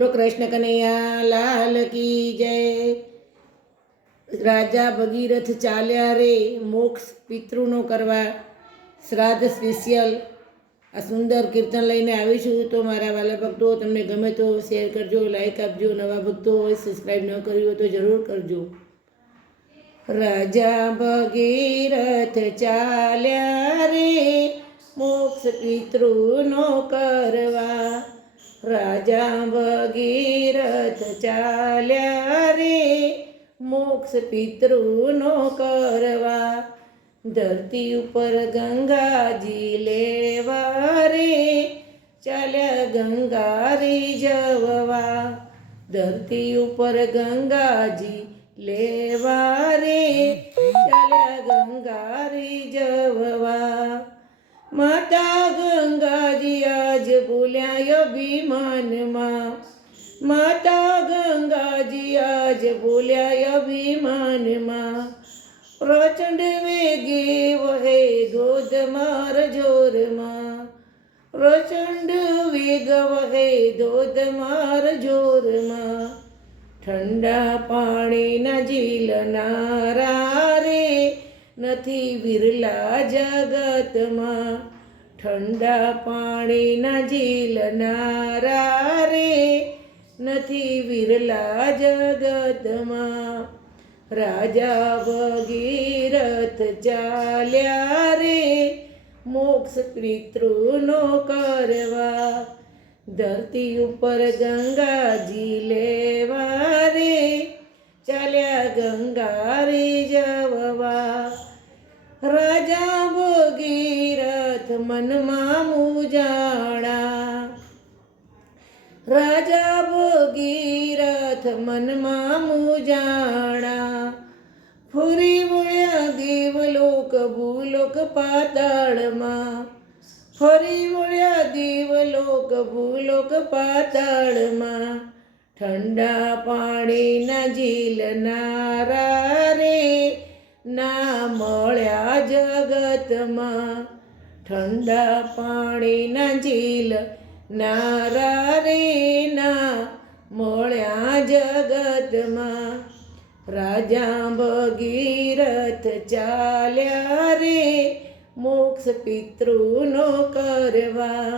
બોલો કૃષ્ણ કનૈયા લાલ કી જય। રાજા ભગીરથ ચાલ્યા રે મોક્ષ પિતૃનો કરવા શ્રાદ્ધ સ્પેશિયલ આ સુંદર કીર્તન લઈને આવીશું। તો મારા વાલા ભક્તો તમને ગમે તો શેર કરજો, લાઈક આપજો, નવા ભક્તો હોય સબસ્ક્રાઈબ ન કર્યું હોય તો જરૂર કરજો। રાજા ભગીરથ ચાલ્યા રે મોક્ષ પિતૃનો કરવા, રાજા ભગીરથ ચાલ્યા રે મોક્ષ પિતૃનો કરવા, ધરતી ઉપર ગંગાજી લેવા રે ચાલ્યા ગંગારી જવવા, ધરતી ઉપર ગંગાજી લેવા રે ચાલ્યા ગંગારી જવવા, માતા ગંગાજી આજ બોલ્યા અભિમાનમાં, માતા ગંગાજી આજ બોલ્યા અભિમાનમાં, પ્રચંડ વેગે વહે ધોધમાર જોરમાં, પ્રચંડ વેગ વહે ધોધમાર જોરમાં, ઠંડા પાણીના ઝીલનારા રે નથી વિરલા જગતમાં, ઠંડા પાણીના ઝીલનારા રે નથી વિરલા જગતમાં, રાજા ભગીરથ ચાલ્યા રે મોક્ષ પિતૃનો કરવા, ધરતી ઉપર ગંગાજી લેવા રે ચાલ્યા ગંગારી જવવા, રાજા ભગીરથ મનમાં મૂંઝાણા, રાજા ભગીરથ મનમાં મૂંઝાણા, ફરી વળ્યા દેવલોક ભૂલોક પાતાળમાં, ફરી વળ્યા દેવલોક ભૂલોક પાતાળમાં, ઠંડા પાણીના ઝીલનારા રે ના મળ્યા જગતમાં, ઠંડા પાણીના ઝીલનારા રે ના મળ્યા જગતમાં, રાજા ભગીરથ ચાલ્યા રે મોક્ષ પિતૃનો કરવા,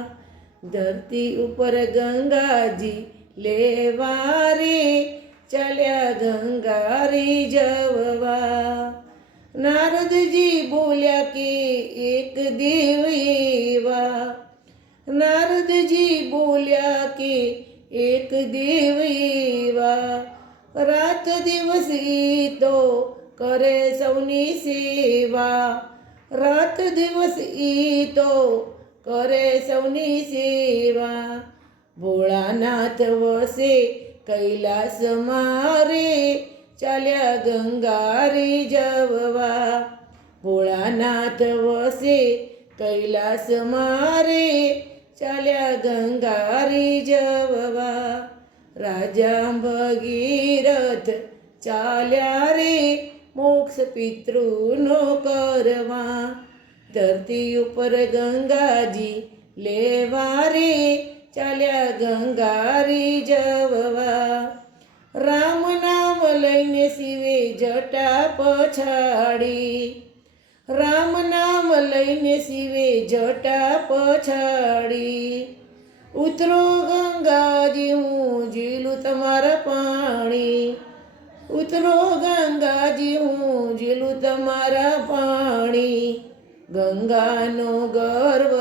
ધરતી ઉપર ગંગાજી લેવા રે ચાલ્યા ગંગારી જવવા, નારદજી બોલ્યા કે એક દેવ એવા, નારદજી બોલ્યા કે એક દેવ એવા, રાત દિવસ ઈ તો કરે સૌની સેવા, રાત દિવસ ઈ તો કરે સૌની સેવા, ભોળાનાથ વસે કૈલાસ મારે ચાલ્યા ગંગારી જવવા, ભોળાનાથ વસે કૈલાસ મારે ચાલ્યા ગંગારી જવવા, રાજા ભગીરથ ચાલ્યા રે મોક્ષ પિતૃનો કરવા, ધરતી ઉપર ગંગાજી લેવા રે ચાલ્યા ગંગારી જવવા, રામ નામ લઈને શિવે જટા પછાડી, રામ નામ લઈને શિવે જટા પછાડી, ઉતરો ગંગાજી હું ઝીલું તમારા પાણી, ઉતરો ગંગાજી હું ઝીલું તમારા પાણી, ગંગાનો ગર્વ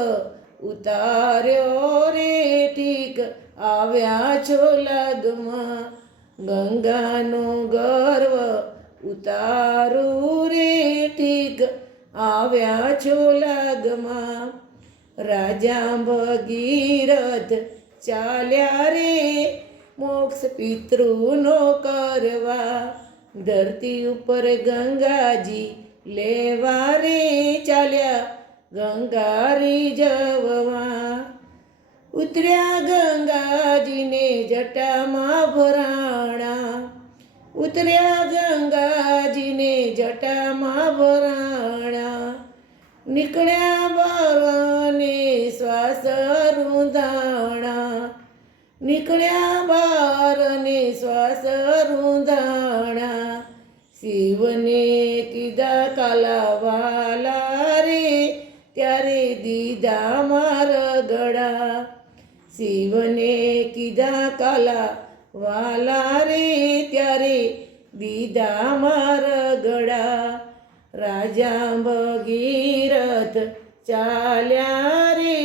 ઉતાર્યો રે ઠીક આવ્યા છો લાગમાં, ગંગાનો ગર્વ ઉતારું રે ઠીક આવ્યા છો લાગમાં, રાજા ભગીરથ ચાલ્યા રે મોક્ષ પિતૃનો કરવા, ધરતી ઉપર ગંગાજી લેવા રે ચાલ્યા ગંગારી જવવા, ઉતર્યા ગંગાજીને જટામાં ભરાણા, ઉતર્યા ગંગાજીને જટામાં ભરાણા, નીકળ્યા બાવાને શ્વાસ રૂંધાણા, નીકળ્યા બાર ને શ્વાસ રૂંધાણા, શિવને કીધા કાલા વાલા રે, ત્યારે દીધા માર ગળા. શિવને કીધા કાલા વાલા રે, ત્યારે દીધા માર ગળા. રાજા ભગીરથ ચાલ્યા રે,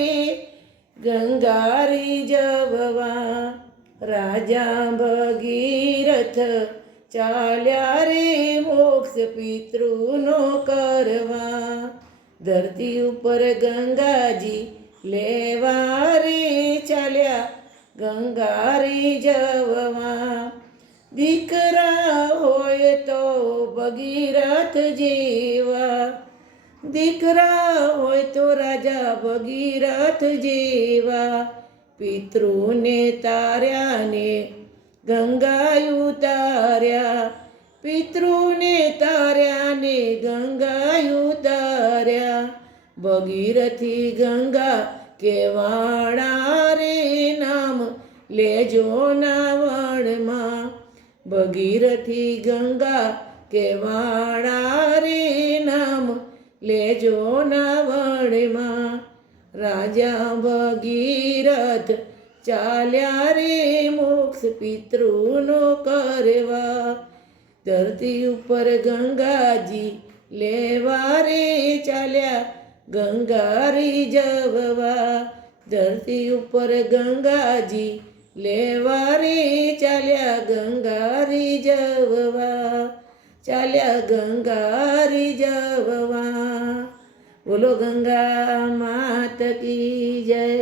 ગંગા રીઝવવા. રાજા ભગીરથ ચાલ્યા રે, મોક્ષ પિતૃનો કરવા. ધરતી ઉપર ગંગાજી લેવા રે, ચાલ્યા ગંગા રીઝવવા. દીકરા હોય તો ભગીરથ જેવા, દીકરા હોય તો રાજા ભગીરથ જેવા. પિતૃને તાર્યા ને ગંગા ઉતાર્યા, પિતૃને તાર્યા ને ગંગા ઉતાર્યા. ભગીરથી ગંગા કેવાડા રે, નામ લેજો નાવણમાં. ભગીરથી ગંગા કેવાડા રે, નામ લેજો નાવણમાં. રાજા ભગીરથ ચાલ્યા રે, મોક્ષ પિતૃનો કરવા. ધરતી ઉપર ગંગાજી લેવા રે, ચાલ્યા ગંગા રીઝવવા. ધરતી ઉપર ગંગાજી લેવા રે, ચાલ્યા ગંગા રીઝવવા. ચાલ્યા ગંગા રીઝવવા. બોલો ગંગા માત કી જય.